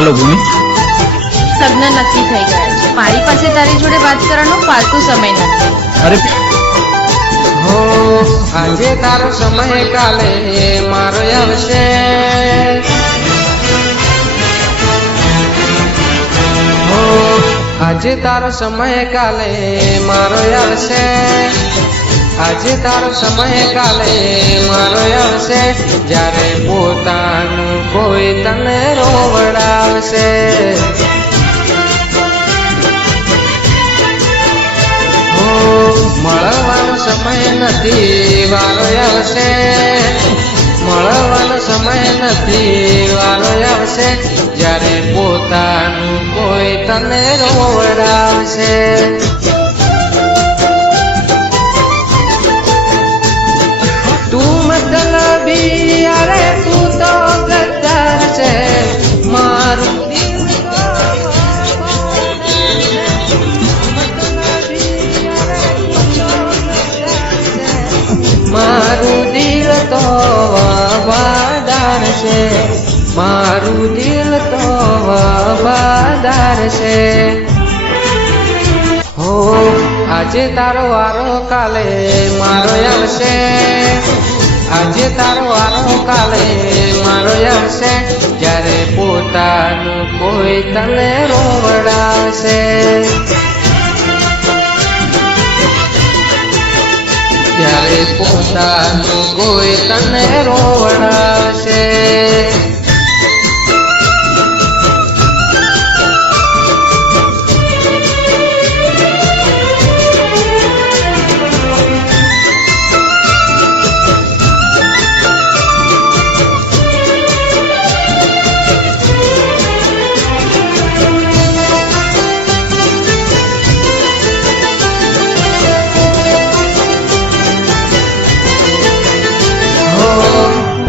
હાલો ભૂમિ, લગ્ન નક્કી થઈ ગયા છે. મારી પાસે તારી જોડે વાત કરવાનો ફાલતુ સમય નથી. અરે હો આજે તારો સમય કાલે મારો આવશે. હો આજે તારો સમય કાલે મારો આવશે. આજે તારો સમય કાલે મારો આવશે. જ્યારે પોતાનું કોઈ તને રોવડાવશે. મળવાનો સમય નથી વારો આવશે. મળવાનો સમય નથી વારો આવશે. જ્યારે પોતાનું કોઈ તને રોવડાવશે. તું મતલબી અરે તું તો ગદ્દાર છે. મારું મારું દિલ તો વફાદાર છે. મારું દિલ તો વફાદાર છે. હો આજે તારો વારો કાલે મારો આવશે. આજે તારો વારો કાલે મારો આવશે. જ્યારે પોતાનું કોઈ તને રોવડાવશે. ત્યારે પોતાનું કોઈ તને રોવડાવશે.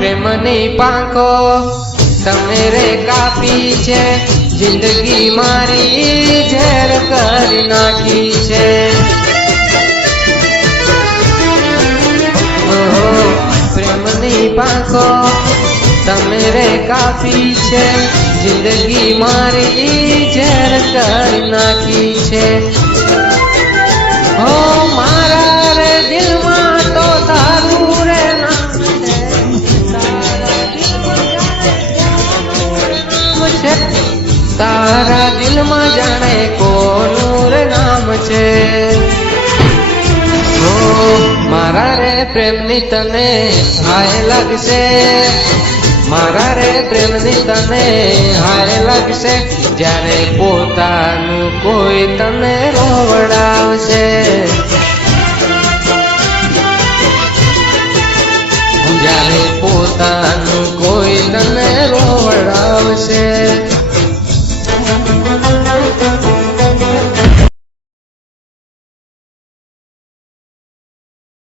પ્રેમની પાંખો તમે રે કાપી છે. જિંદગી મારી ઝેર કરી નાખી છે. પ્રેમની પાંખો તમે રે કાપી છે. જિંદગી મારી ઝેર કરી નાખી છે. હો મારા રે દિલમાં તો તારું રે તારા દિલમાં જાણે કોનું રે નામ છે. હો મારા રે પ્રેમની તને હાય લાગશે. મારા રે પ્રેમની તને હાય લાગશે. જ્યારે પોતાનું કોઈ તને રોવડાવશે. જ્યારે પોતાનું કોઈ તને રોવડાવશે.